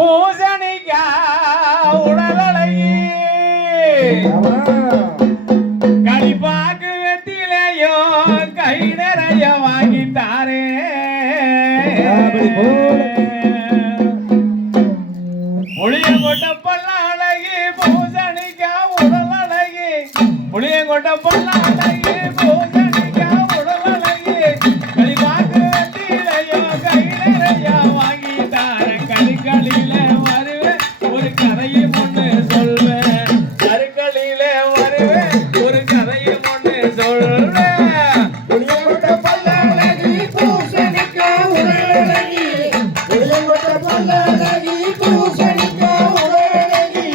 பூசணிக்கா உடலழகி களிப்பாக்கு வெத்திலையோ கை நிறைய வாங்கித்தாரே புளியங்கொட்ட பல்லாழகி பூசணிக்கா உடலழகி புளியங்கொட்ட பல்லாழகி பூசணிக்கா உடலழகி களிப்பாக்கு வெத்திலையோ கை நிறைய வாங்கித்தார கலிகளில வருவேன் ஒரு கதையும் ஒன்று சொல்வேன் கருக்களில வருவேன் ஒரு கதையும் ஒன்று சொல்வேன் புளியங்கொட்ட பல்லாழகி பூசணிக்கா உடலழகி புளியங்கொட்ட பல்லாழகி பூசணிக்கா உடலழகி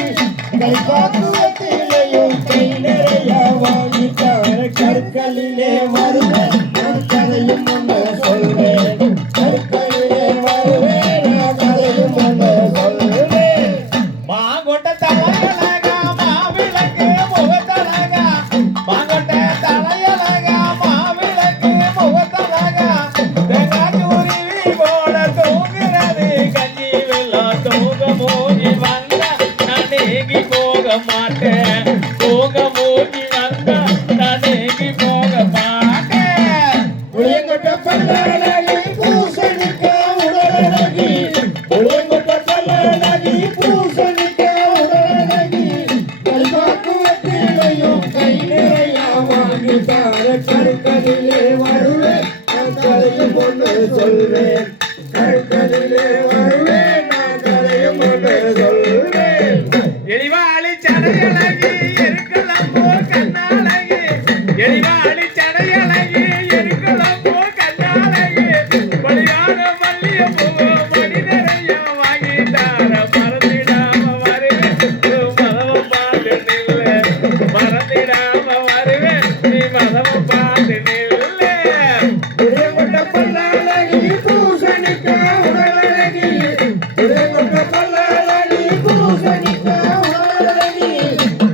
கைப்பாக்கு வெத்திலையும் கை நிறைய வாங்கித்தார கற்களிலே வருவேன் நான் கதையும் ஒன்று சொல்வேன் கற்களிலே வருவேன் நான் கதையும் ஒன்று சொல்வேன் மாங்கொட்ட தலையழகா மாவிளக்கு முகத்தழகா மாங்கொட்ட தலையழகா மாவிளக்கு முகத்தழகா தேங்காய் உருவி போட தூங்குறது கஞ்சி வெள்ளம் தூங்க மூங்கி வந்தா நான் நீங்கி போக மாட்டேன் தூங்க மூங்கி வந்தா நான் நீங்கி போக மாட்டேன் புளியங்கொட்ட பல்லாழகி பூசணிக்கா உடலழகி புளியங்கொட்ட பல்லாழகி பூசணிக்கா உடலழகி கைப்பாக்கு வெத்திலையும் கை நிறைய வாங்கித்தார கற்களிலே வருவேன் நான் கதையும் ஒன்று சொல்வேன் கற்களிலே வருவேன் நான் கதையும் ஒன்று சொல்வேன் எலிவாளி சடையழகி இருக்கலாம் போல் கண்ணாழகி எலிவாளி சடையழகி இருக்கலாம் போல் கண்ணாழகி பலியான மல்லிய பூவோ மணி நிறைய வாங்கிட்டார மறந்திடாம வருவேன் மதவம் பார்த்து நில்ல மறந்திடாம வருவேன் நீ மதவம் பார்த்து நில்ல புளியங்கொட்ட பல்லாழகி பூசணிக்கா உடலழகி புளியங்கொட்ட பல்லாழகி பூசணிக்கா உடலழகி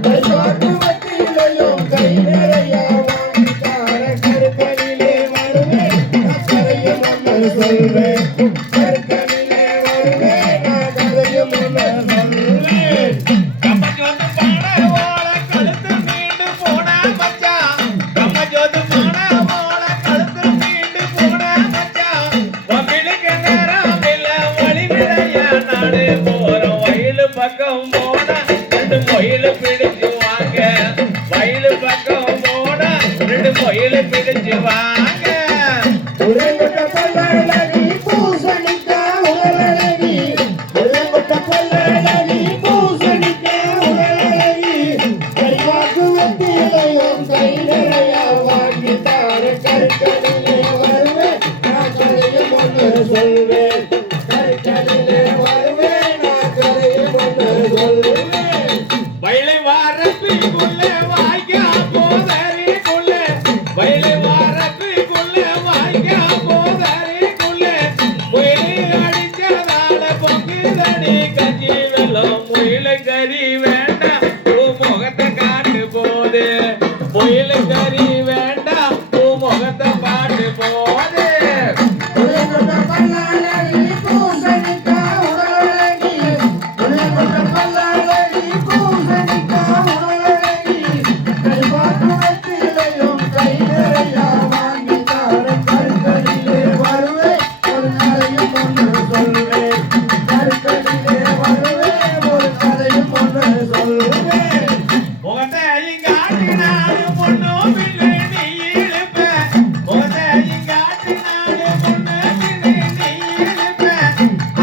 கைப்பாக்கு வெத்திலையும் கை நிறைய வாங்கித்தார கற்களிலே வருவேன் நான் கதையும் ஒன்று சொல்வேன் கற்களிலே வருவேன் நான் கதையும் ஒன்று சொல்வேன் கம்மஜோது பாட ஓல கழுத்து மீண்டு போனா மச்சான் கம்மஜோது பாட ஓல கழுத்து மீண்டு போனா மச்சான் வம்பிலுக்கு நேரம் இல்ல வழி விளையா நாடு போறோம் வயலு பக்கம் போனா ரெண்டு மொயிலு பிடிச்சு வாங்க வயலு பக்கம் போனா ரெண்டு மொயிலு பிடிச்சு வாங்க புளியங்கொட்ட பல்லாழகி பூசணிக்கா உடலழகி புளியங்கொட்ட பல்லாழகி பூசணிக்கா உடலழகி கைப்பாக்கு வெத்திலையும் கை நிறைய வாங்கித்தார கற்களிலே வருவேன் நான் கதையும் ஒன்று சொல்வேன் கற்களிலே வருவேன் நான் கதையும் ஒன்று சொல்வேன் வயலை வாரத்துக்குள்ள வாய்க்கா போதறிக்குள்ள வயலை வாரத்துக்குள்ள வாய்க்கா போதறிக்குள்ள முயலி அடிச்சதால பொங்குதடி கஞ்சி வெள்ளம் முயலு கறி வேண்டாம் உன் முகத்தை காட்டு போது முயலு கறி வேண்டாம் உன் முகத்தை பாட்டு போது புளியங்கொட்ட பல்லாழகி பூசணிக்கா உடலழகி புளியங்கொட்ட பல்லாழகி பூசணிக்கா உடலழகி கைப்பாக்கு வெத்திலையும் கை நிறைய வாங்கித்தார கற்களிலே வருவேன் ஒரு கதையும் ஒன்று சொல்வேன் கற்களிலே வருவேன் ஒரு கதையும் ஒன்று சொல்வேன் முகத்தை இங்காட்டினாலு பொண்ணு பிள்ளை நீ இழுப்ப முகத்தை இங்காட்டினாலு பொண்ணு பிள்ளை நீ இழுப்ப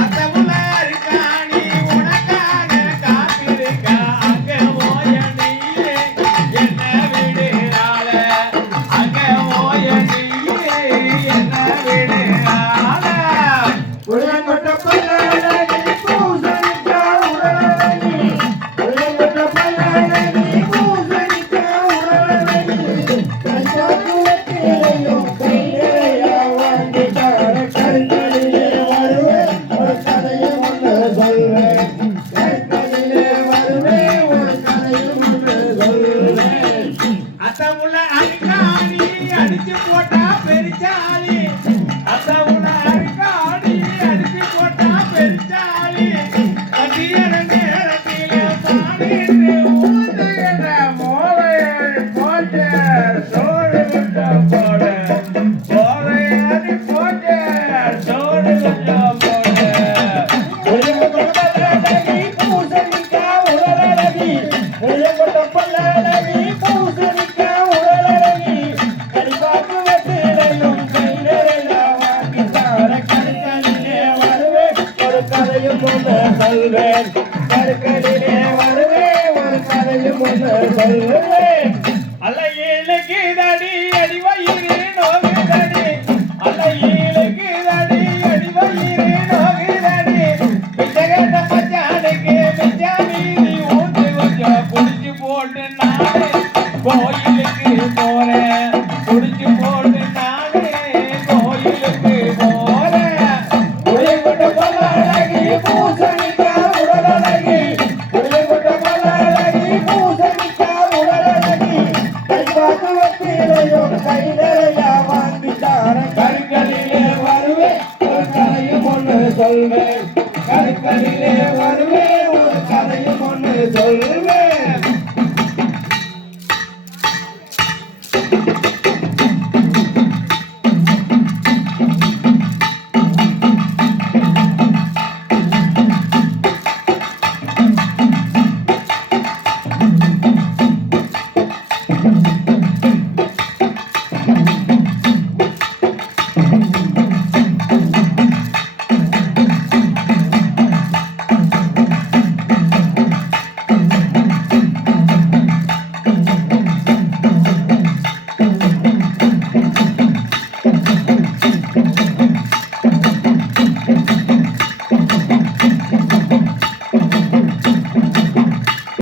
அந்த உள்ளாருக்கா நீ உனக்காக காத்திருக்கா அங்க ஓய நீயே என்ன விடுறாள அங்க ஓய நீயே என்ன விடுறாள புளியங்கொட்ட பல்லாழகி பூசணிக்கா உடலழகி புளியங்கொட்ட பல்லாழகி பூசணிக்கா உடலழகி கைப்பாக்கு வெத்திலையும் கை நிறைய வாங்கித்தார கற்களிலே வருவேன் ஒரு கதையும் ஒன்று சொல்வேன் கற்களிலே வருவேன் ஒரு கதையும் ஒன்று சொல்வேன் அத்த உள்ள அடிக்காணி அடிச்சு போட்டா பெரிச்சாளி அத்த உள்ள அடிக்காணி அடிச்சு போட்டா பெரிச்சாளி சோறு கொஞ்சம் போடு போதையாடி போட்டு சோறு கொஞ்சம் போடு உலகொட்ட பல்லழகி பூசணிக்கா உடலழகி உலகொட்ட பல்லழகி பூசணிக்கா உடலழகி கடிபாக்கு வெற்றிலையும் கையிலையா வாங்கி தார கடுக்கலிலே வருவேன் ஒரு கதையும் ஒன்று சொல்வேன் கடுக்கலிலே வருவேன் ஒரு கதையும் ஒன்று சொல்வேன் அலையிலுக்கு தடி அடி வயிறு நோகுதடி அலையிலுக்கு தடி அடி வயிறு நோகுதடி பிச்சைகட்ட மச்சானுக்கு மிச்சா மீதி ஊத்து கொஞ்சம் குடிச்சு போட்டு நானே கோயிலுக்கு போறேன் குடிச்சு போட்டு நானே கோயிலுக்கு போறேன் உலகொட்ட பல்லழகி பூசணிக்கா உடலழகி உலகொட்ட பல்லழகி பூசணிக்கா உடலழகி கடிபாக்கு வெற்றிலையும் கையிலையா